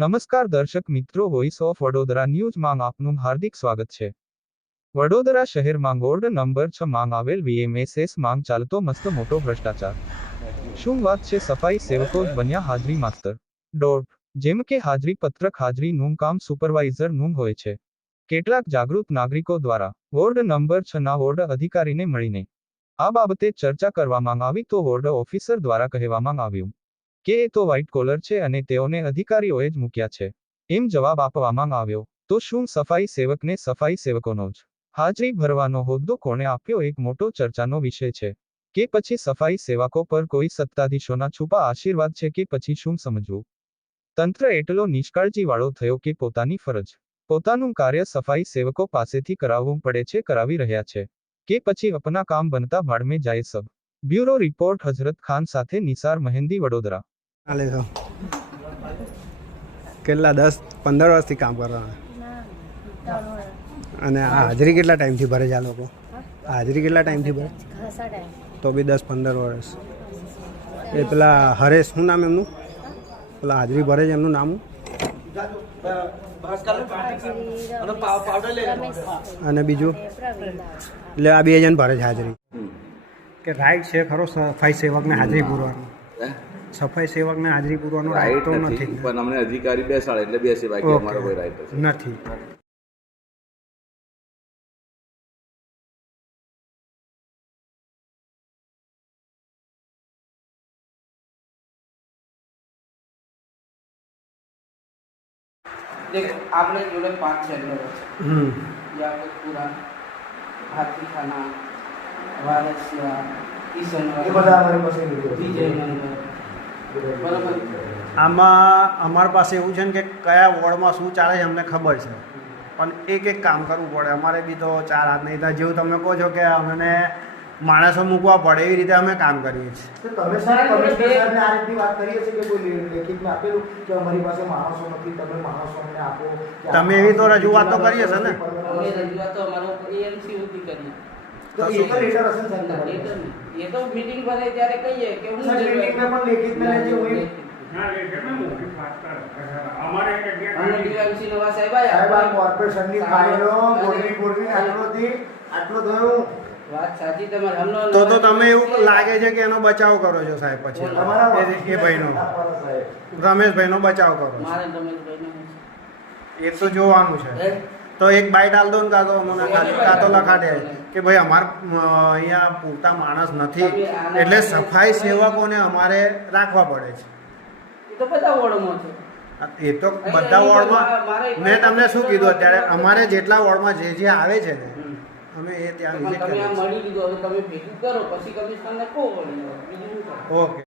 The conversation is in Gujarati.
નમસ્કાર દર્શક મિત્રો, વોઇસ ઓફ વડોદરા ન્યૂઝમાં આપનું હાર્દિક સ્વાગત છે। વડોદરા શહેરમાં વોર્ડ નંબર 6 માં આવેલ વીએમએસએસ માં ચાલતો મસ્ત મોટો ભ્રષ્ટાચાર। શું વાત છે, સફાઈ સેવકો જ બન્યા હાજરી માસ્તર। જેમ કે હાજરી પત્રક હાજરીનું કામ સુપરવાઇઝરનું હોય છે। કેટલાક જાગૃત નાગરિકો દ્વારા વોર્ડ નંબર 6 ના વોર્ડ અધિકારીને મળીને આ બાબતે ચર્ચા કરવામાં આવી તો વોર્ડ ઓફિસર દ્વારા કહેવામાં આવ્યું કે એ તો વ્હાઇટ કોલર છે અને તેઓને અધિકારીઓએ જ મૂક્યા છે, એમ જવાબ આપવામાં આવ્યો। તો શું સફાઈ સેવકને સફાઈ સેવકોનો જ હાજરી ભરવાનો હોદ્દો કોણે આપ્યો, એક મોટો ચર્ચાનો વિષય છે। કે પછી સફાઈ સેવકો પર કોઈ સત્તાધીશોના છુપા આશીર્વાદ છે કે પછી શું સમજવું? તંત્ર એટલો નિષ્કાળજીવાળો થયો કે પોતાની ફરજ, પોતાનું કાર્ય સફાઈ સેવકો પાસેથી કરાવવું પડે છે, કરાવી રહ્યા છે કે પછી અપના કામ બનતા ભાડ में જાય सब। બ્યુરો રિપોર્ટ હજરત ખાન સાથે નિસાર મહેંદી, વડોદરા। ચાલે તો કેટલા 10-15 વર્ષથી કામ કરવાના અને આ હાજરી કેટલા ટાઈમથી ભરે છે આ લોકો? હાજરી કેટલા ટાઈમથી ભરે? તો બી 10-15 વર્ષ। એ પેલા હરેશ, શું નામ એમનું? પેલા હાજરી ભરે છે એમનું નામ? અને બીજું એટલે આ 2 જણ ભરે છે હાજરી। કે રાઈટ છે ખરો સફાઈ સેવકને હાજરી પૂરવાનું? સફાઈ સેવકને હાજરી પૂરવાનો રાઈટ તો નથી, પણ અમને અધિકારી બેસાડે એટલે બેસે, બાકી અમારો કોઈ રાઈટ નથી। देख आपने जोड़े 5 सेंटर या फिर पूरा हाथी खाना वारसिया किशन ये બધા અમારી પાસે વિજયનગર બરાબર। આમાં અમારી પાસે એવું છે ને કે કયા વોર્ડમાં શું ચાલે છે અમને ખબર છે, પણ એક કામ કરવું પડે। અમારે બી તો 4 હાથ નહીં થાય, જેવું તમે કહો છો કે અમને માણસો મૂકવા પડે એવી રીતે અમે કામ કરીએ છીએ। તો તમે કમિશનર સાહેબને આ રીતની વાત કરીએ છીએ કે કોઈ લેખિતમાં આપેલું કે અમારી પાસે માણસો નથી, તમે માણસો અમને આપો? તમે એવી તો રજૂઆત તો કરીએ છે ને? અમે રજૂઆત તો અમારો એએમસી સુધી કરીએ તો એ તો લેટર હશે ને સાહેબ? એ તો મીટિંગ ભરે ત્યારે કહીએ કે હું મીટિંગમાં પણ લેખિતમાં લેજે હોય અમારે ડીવાયસી નવા સાહેબ આયા, સાહેબ આ કોર્પોરેશનની ફાઇલો ગોળની આટલો થયો। વાત સાચી તમારે હમણાં તો તમે એવું લાગે છે કે એનો બચાવ કરો છો સાહેબ? પછી એ ભાઈનો, રમેશભાઈનો બચાવ કરો છો? મારે રમેશભાઈને એ તો જોવાનું છે। તો એક બાઈટ આલ દો ને, કાં તો મને કાં તો લખાડે કે ભાઈ અમારે અહીંયા પૂરતા માણસ નથી એટલે સફાઈ સેવકોને અમારે રાખવા પડે છે। એ તો બધા વોર્ડમાં છે, એ તો બધા વોર્ડમાં। મેં તમને શું કીધું, અત્યારે અમારે જેટલા વોર્ડમાં જે આવે છે ને અમે એ ત્યાં વિઝિટ તમે કરીએ આ છીએ। મળી લીધું, હવે તમે ભેગું કરો પછી કમિશનરને કહો, બીજું શું કરો? ઓકે।